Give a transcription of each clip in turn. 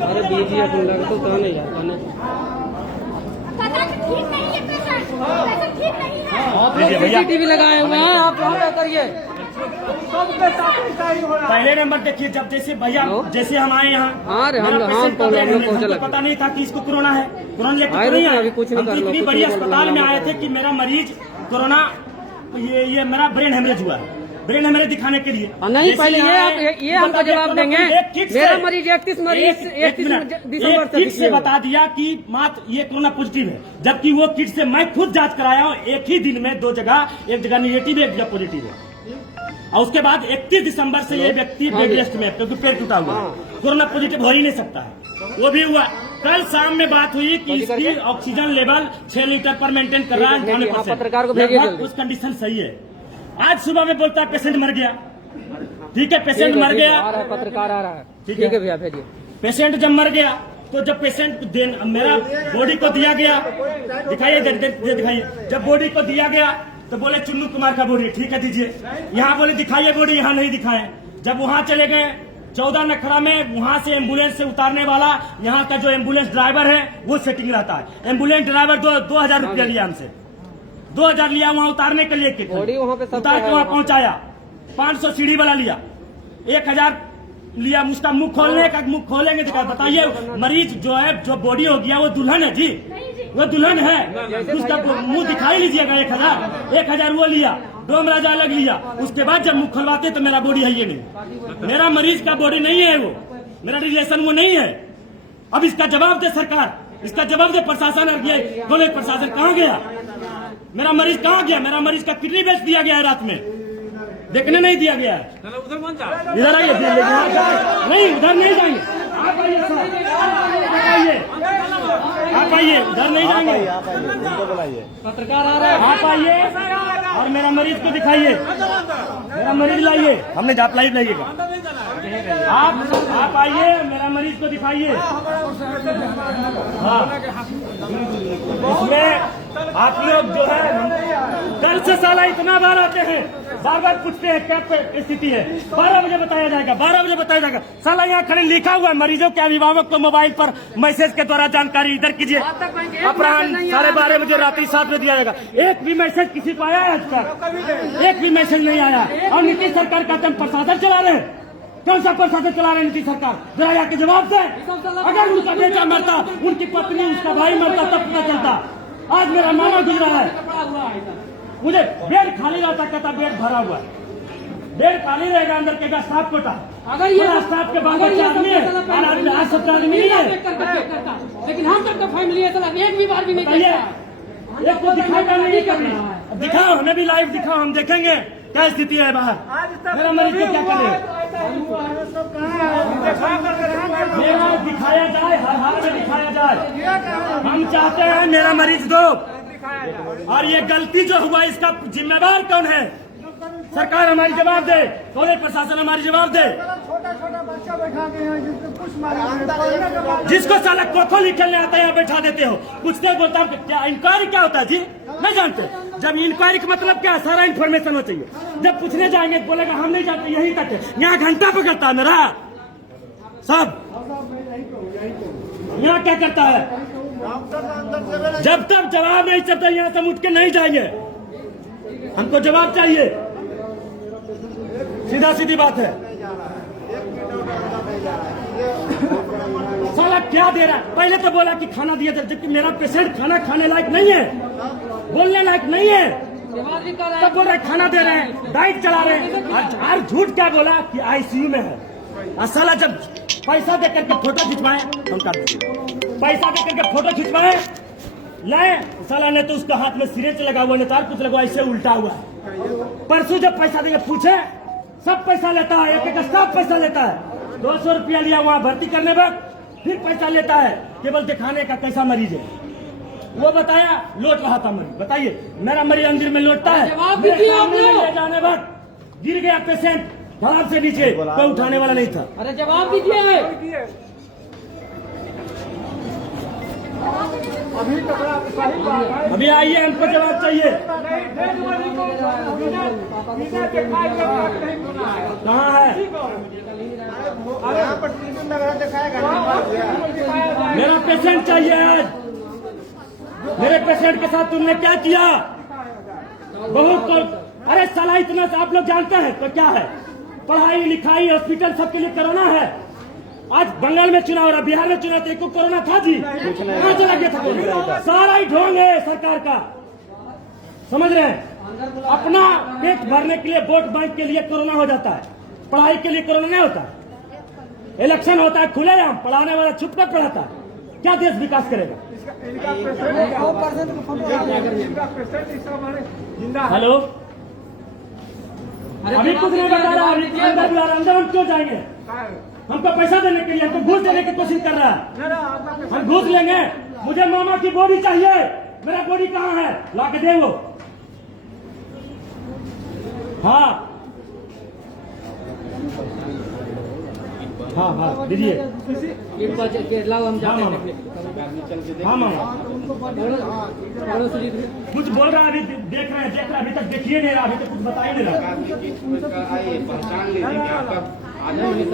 अरे बीजी अपन लग तो कौन है यार, कौन है? CCTV लगाए हुए हैं, आप वहाँ पे करिए। पहले नंबर देखिए, जब जैसे भैया जैसे हम आए यहाँ, पता नहीं था कि इसको कोरोना है। कोरोना अभी कुछ नहीं कर लो, इतनी बड़ी अस्पताल में आए थे कि मेरा मरीज कोरोना, ये मेरा ब्रेन हेमरेज हुआ है, ब्रेन हेमरेज दिखाने के लिए। नहीं, पहले ये हमको जवाब देंगे। मेरा मरीज 31 दिसंबर से बता दिया कि मात्र ये कोरोना पॉजिटिव है, जबकि वो किट से मैं खुद जांच कराया हूँ। एक ही दिन में 2 जगह, एक जगह निगेटिव है, एक जगह पॉजिटिव है। और उसके बाद 31 दिसंबर से ये व्यक्ति बेड रेस्ट में, क्योंकि पेट टूटा हुआ है, कोरोना पॉजिटिव हो ही नहीं सकता है। वो भी हुआ। कल शाम में बात हुई कि इसकी ऑक्सीजन लेवल 6 लीटर पर मेंटेन कर रहा है, 98%। पत्रकार को भेजिए, उस कंडीशन सही है। आज सुबह में बोलता है पेशेंट मर गया। ठीक है, पेशेंट मर गया, पत्रकार आ रहा है। ठीक है भैया, भेजिए। पेशेंट जब मर गया तो जब पेशेंट मेरा बॉडी को दिया गया, दिखाइए दिखाइए, जब बॉडी को दिया गया तो बोले चुन्नू कुमार का बॉडी, ठीक है दीजिए। यहाँ बोले दिखाइए बॉडी, यहाँ नहीं दिखाए। जब वहाँ चले गए 14 नखरा में, वहाँ से एम्बुलेंस से उतारने वाला, यहाँ का जो एम्बुलेंस ड्राइवर है वो सेटिंग रहता है। एम्बुलेंस ड्राइवर 2000 रुपया लिया हमसे, 2000 लिया वहाँ उतारने के लिए, उतार के वहाँ पहुँचाया। 500 सीढ़ी वाला लिया, 1000 लिया उसका मुंह खोलने का। मुंह खोलेंगे तो बताइए, मरीज जो है, जो बॉडी हो गया वो दुल्हन है जी, वो दुल्हन है, उसका मुंह दिखाई लीजिएगा। 1000 वो लिया, डोम राजा अलग लिया। उसके बाद जब मुंह खोलवाते तो मेरा बॉडी है ये नहीं, मेरा मरीज का बॉडी नहीं है, वो मेरा रिलेशन वो नहीं है। अब इसका जवाब दे सरकार, इसका जवाब दे प्रशासन। बोले प्रशासन कहाँ गया, मेरा मरीज कहाँ गया? मेरा मरीज का किडनी बेच दिया गया है, रात में देखने नहीं दिया गया है। इधर आइए, नहीं उधर नहीं जाएंगे, आप आइए, आप आइए, उधर नहीं जाएंगे, पत्रकार आ रहा है, आप आइए और मेरा मरीज को दिखाइए, मेरा मरीज लाइए। हमने जाप लाइव लाइएगा, आप आइए, मेरा मरीज को दिखाइए। हाँ, इसमें आप लोग जो है कल से साला इतना बार आते हैं, बार बार पूछते हैं क्या स्थिति है। 12 बजे बताया जाएगा, 12 बजे बताया जाएगा। साला यहाँ खड़े लिखा हुआ है, मरीजों के अभिभावक को मोबाइल पर मैसेज के द्वारा जानकारी इधर कीजिए। अपराह्न 12:30 बजे, रात्रि 7 बजे दिया जाएगा। एक भी मैसेज किसी को आया है आज तक? एक भी मैसेज नहीं आया। और नीतीश सरकार का तुम प्रशासन चला रहे हैं, कौन सा प्रशासन चला रहे हैं नीतीश सरकार? जरा यहाँ के जवाब से। अगर उनका बेटा मरता, उनकी पत्नी, उसका भाई मरता, तब पता चलता। आज मेरा मामा गुजरा है, मुझे बेड खाली रहता, कहता बेड भरा हुआ है, बेड खाली रहेगा, अंदर के स्टाफ कोटा, अगर ये स्टाफ के बाद आदमी है, 8 आदमी नहीं है, लेकिन हम सबका फैमिली है, एक भी बार भी नहीं एक को दिखाएगा नहीं करना। दिखाओ, हमें भी लाइव दिखाओ, हम देखेंगे क्या स्थिति है बाहर। मेरा मरीज को क्या करे, मेरा दिखाया जाए, हर हाल में दिखाया जाए। हम चाहते हैं मेरा मरीज दो। और ये गलती जो हुआ, इसका जिम्मेदार कौन है? सरकार हमारी जवाब दे, पुलिस प्रशासन हमारी जवाब दे। छोटा बच्चा बैठा के हैं जिसको जिसको साला खोखोली खेलने आता है यहाँ बैठा देते हो, पूछते बोलता हूँ क्या इंक्वायरी क्या होता है जी? नहीं जानते। जब इंक्वायरी का मतलब क्या है, सारा इन्फॉर्मेशन हो चाहिए। जब पूछने जाएंगे बोलेगा हम नहीं जानते, यही तक है। यहाँ घंटा पकड़ता है मेरा सब, यहाँ क्या करता है? जब तक जवाब नहीं चलता यहाँ से उठ के नहीं जाएंगे, हमको जवाब चाहिए। सीधा सीधी बात है। साला क्या दे रहा है? पहले तो बोला कि खाना दिया था, जबकि मेरा पेशेंट खाना खाने लायक नहीं है, बोलने लायक नहीं है, तब बोल रहे खाना दे रहे हैं, डाइट चला रहे हैं। और झूठ क्या बोला कि आईसीयू में है। और साला जब पैसा दे करके फोटो खिंचवाए, हम कर पैसा दे करके फोटो खिंचवाए लाए, साला ने तो उसके हाथ में सिरेंज लगा हुआ, नेतार कुछ लगा, ऐसे उल्टा हुआ। परसों जब पैसा देंगे पूछे, सब पैसा लेता है, एक स्टाफ पैसा लेता है। 200 रुपया लिया वहाँ भर्ती करने वक्त, फिर पैसा लेता है केवल दिखाने का कैसा मरीज है। वो बताया लौट रहा था मरीज। बताइए मेरा मरीज अंदर में लौटता है, ले जाने वक्त गिर गया पेशेंट ढलान से नीचे, कोई उठाने वाला नहीं था। अरे जवाब दीजिए। अभी आइए, हमको जवाब चाहिए। कहाँ है? मेरा पेशेंट चाहिए आज। मेरे पेशेंट के साथ तुमने क्या किया? बहुत अरे साला इतना आप लोग जानते हैं तो क्या है? पढ़ाई लिखाई हॉस्पिटल सबके लिए कोरोना है। आज बंगाल में चुनाव हो रहा, बिहार में चुनाव, तो एक को कोरोना था जी, कहाँ चला गया था कोरोना? सारा ही ढोंग है सरकार का, समझ रहे हैं? अपना पेट भरने के लिए, वोट बैंक के लिए कोरोना हो जाता है, पढ़ाई के लिए कोरोना नहीं होता। इलेक्शन होता है खुलेआम, पढ़ाने वाला छुप कर पढ़ाता है। क्या देश विकास करेगा? हेलो, अभी कुछ नहीं बता रहा, अभी अंदर बुला रहा, अंदर हम क्यों जाएंगे? हमको पैसा देने के लिए, हमको घूस देने की कोशिश कर रहा है। हम घूस लेंगे? मुझे मामा की बॉडी चाहिए। मेरा बॉडी कहाँ है? ला के दे वो। हाँ हाँ हाँ दीजिए। हाँ मामा कुछ बोल रहा है, अभी देख रहे हैं, अभी तक देखिए नहीं रहा, अभी तक कुछ बता ही नहीं रहा।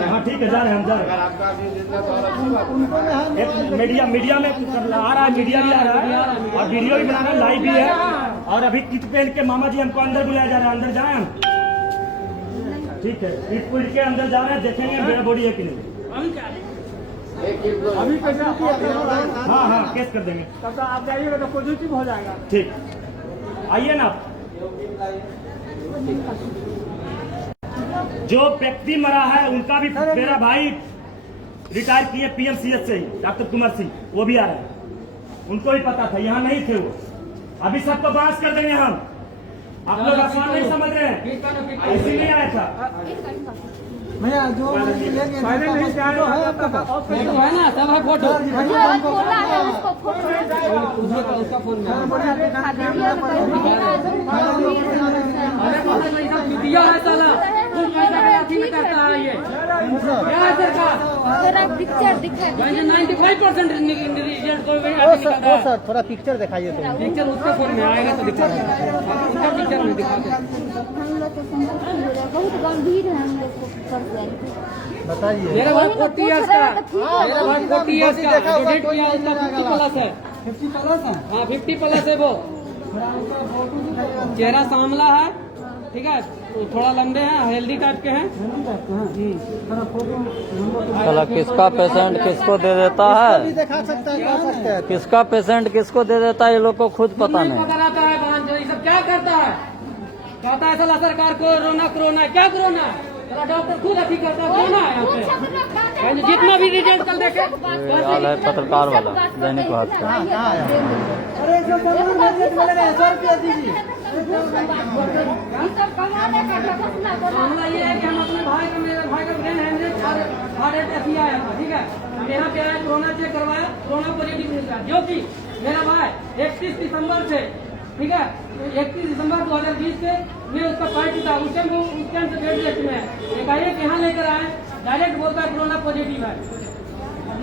हाँ ठीक है, जा रहे हैं, हम जा रहे हैं। मीडिया में आ रहा है, मीडिया भी आ रहा है और वीडियो भी बना रहा है, लाइव भी है। और अभी किट पहन के मामा जी हमको अंदर बुलाया जा रहा है, अंदर जाए हम? ठीक है, किट पहन के अंदर जा रहे हैं, देखेंगे मेरा बॉडी है कि नहीं। अभी हाँ हाँ केस कर देंगे, तब आप जाइएगा तो पॉजिटिव हो जाएगा। ठीक, आइए ना। जो व्यक्ति मरा है उनका भी, मेरा भाई रिटायर किए पीएमसीएच से ही, डॉक्टर कुमार सिंह, वो भी आ रहे हैं, उनको भी पता था, यहाँ नहीं थे वो। अभी सबको बांस कर देंगे हम। आप लोग आसमान नहीं समझ रहे हैं, इसीलिए आया था। भैया जो फायदे नहीं जा रहे है आपका है ना, सब है फोटो, बोला है उसको फोटो उसका फोन में दिया है साला, कुछ पैसा करता है ये क्या है सरकार? पिक्चर दिखाई 95% रिजल्ट को सर थोड़ा पिक्चर दिखाइए तो। पिक्चर उसके फोन में आएगा तो दिखा उसका पिक्चर में दिखा हम लोग को बहुत गंभीर है, हम लोग को बताइए। मेरा भाई 40 इयर्स का, मेरा भाई 40 इयर्स का जो डेट किया उसका 50 प्लस है। 50 प्लस है। हाँ 50 प्लस है वो। चेहरा सांवला है, ठीक है, थोड़ा लंबे हैं, हेल्दी टाइप के हैं। साला किसका पेशेंट किसको दे देता है? दिखा सकता है, किसका पेशेंट किसको दे देता है ये लोग को खुद पता नहीं। कराता है बहन जो ये सब क्या करता है? कहता है साला सरकार कोरोना कोरोना, क्या कोरोना? डॉक्टर खुद अभी करता है, कोरोना है यहाँ पे। जितना भी रिजल्ट कल देखे हाल है पत्रकार वाला दैनिक भास्कर। अरे जो 100 रुपया दीजिए। मामला ये है कि हम अपने भाई का, मेरे भाई का ब्रेन हेमरेज हार्ट अटैक आया था, ठीक है, हम यहाँ पे आए, कोरोना चेक करवाया, कोरोना पॉजिटिव निकला, जो कि मेरा भाई 31 दिसंबर से, ठीक है, 31 दिसंबर 2020 से मैं उसका पार्टी था, उस टाइम से डेट लिस्ट में एकाएक यहाँ लेकर आए, डायरेक्ट बोलता है कोरोना पॉजिटिव है।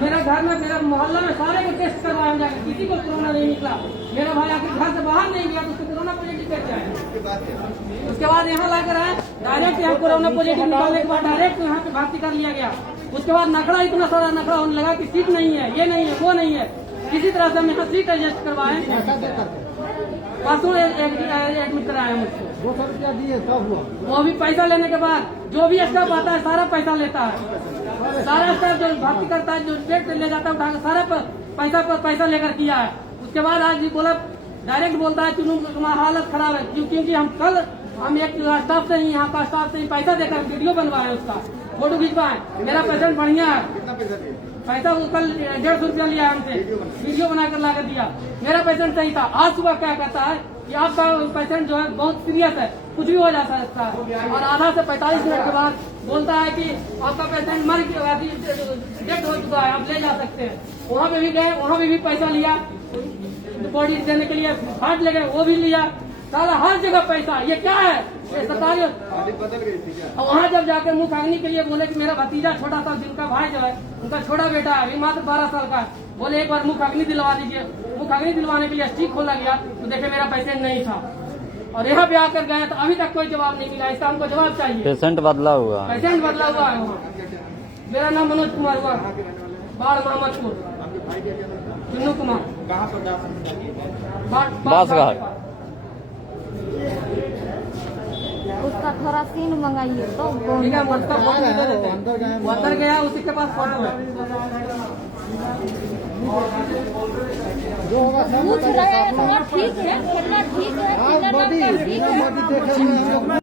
मेरा घर में, मेरा मोहल्ला में सारे को टेस्ट करवाया जाकर, किसी को कोरोना नहीं निकला। मेरा भाई आखिर घर से बाहर नहीं गया तो उसको कोरोना पॉजिटिव कैसे आया? उसके बाद यहाँ लाकर आए, डायरेक्ट यहाँ कोरोना पॉजिटिव निकालने के बाद डायरेक्ट यहाँ पे भर्ती कर लिया गया। उसके बाद नखड़ा, इतना सारा नखड़ा होने लगा कि सीट नहीं है, ये नहीं है, वो नहीं है, किसी तरह से हम यहाँ सीट एडजस्ट करवाए। परसों एडमिट कराया मुझको, 200 रुपया दिए तब हुआ। वो भी पैसा लेने के बाद जो भी स्टाफ आता है सारा पैसा लेता है, सारा स्टाफ जो भर्ती करता है, जो स्टेट ले जाता है उठा सारा पैसा लेकर किया है। उसके बाद आज बोला, डायरेक्ट बोलता है चुनू तुम्हारा हालत खराब है, क्योंकि हम एक स्टाफ से ही, यहाँ का स्टाफ से ही पैसा देकर वीडियो बनवाए, उसका फोटो खिंचवाए। मेरा पेशेंट बढ़िया है, पैसा कल 150 रुपया लिया हमसे, वीडियो बनाकर ला कर दिया। मेरा पेशेंट सही था। आज सुबह क्या कहता है कि आपका पेशेंट जो है बहुत सीरियस है, कुछ भी हो जा सकता है, और आधा से 45 मिनट के बाद बोलता है कि आपका पेशेंट मर गया, डेथ हो चुका है, आप ले जा सकते हैं। वहाँ पे भी गए, वहाँ पे भी पैसा लिया, बॉडी देने के लिए हार्ट ले गए, वो भी लिया, सारा हर जगह पैसा। ये क्या है? ये सरकारी। वहाँ जब जाकर मुंह खागनी के लिए बोले कि मेरा भतीजा छोटा सा, जिनका भाई जो है उनका छोटा बेटा है, अभी मात्र 12 साल का, बोले एक बार मुंह खागनी दिलवा दीजिए। मुंह खागनी दिलवाने के लिए स्टिक खोला गया तो देखे मेरा पेशेंट नहीं था, और यहाँ पे आकर गए तो अभी तक कोई जवाब नहीं मिला। इसका हमको जवाब चाहिए। पेशेंट बदला हुआ है, पेशेंट बदला हुआ है वहाँ। मेरा नाम मनोज कुमार हुआ, बाढ़ मोहम्मदपुर। चुन्नू कुमार बांसघाट। उसका थोड़ा सीन मंगाइए तो ठीक है, उसका फोटो दे देते हैं। वो अंदर गया, उसी के पास फोटो है। पूछ रहे हैं, ठीक है, कितना ठीक है, कितना नाम का ठीक है।